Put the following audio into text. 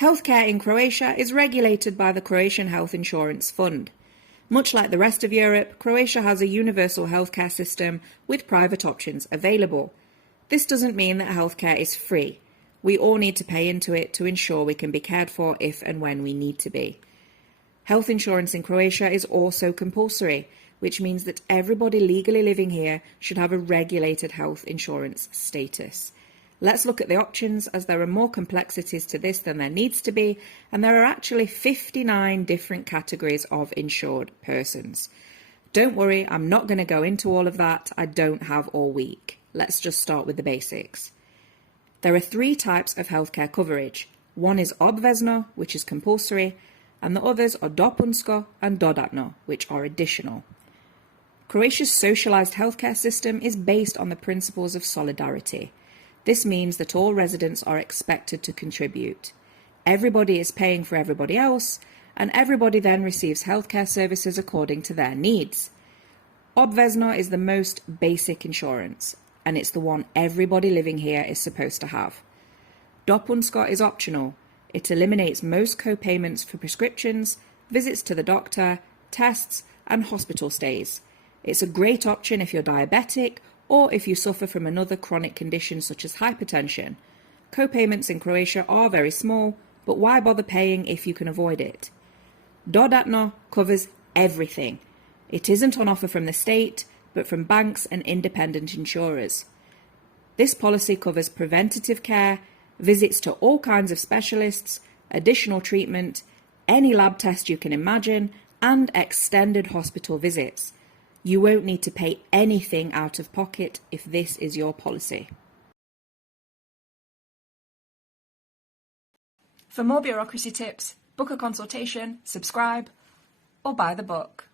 Healthcare in Croatia is regulated by the Croatian Health Insurance Fund. Much like the rest of Europe, Croatia has a universal healthcare system with private options available. This doesn't mean that healthcare is free. We all need to pay into it to ensure we can be cared for if and when we need to be. Health insurance in Croatia is also compulsory, which means that everybody legally living here should have a regulated health insurance status. Let's look at the options, as there are more complexities to this than there needs to be, and there are actually 59 different categories of insured persons. Don't worry, I'm not going to go into all of that. I don't have all week. Let's just start with the basics. There are 3 types of healthcare coverage. One is obvezno, which is compulsory, and the others are dopunsko and dodatno, which are additional. Croatia's socialised healthcare system is based on the principles of solidarity. This means that all residents are expected to contribute. Everybody is paying for everybody else, and everybody then receives healthcare services according to their needs. Obvezno is the most basic insurance, and it's the one everybody living here is supposed to have. Dopunsko is optional. It eliminates most co-payments for prescriptions, visits to the doctor, tests, and hospital stays. It's a great option if you're diabetic or if you suffer from another chronic condition such as hypertension. Co-payments in Croatia are very small, but why bother paying if you can avoid it? Dodatno covers everything. It isn't on offer from the state, but from banks and independent insurers. This policy covers preventative care, visits to all kinds of specialists, additional treatment, any lab test you can imagine, and extended hospital visits. You won't need to pay anything out of pocket if this is your policy. For more bureaucracy tips, book a consultation, subscribe, or buy the book.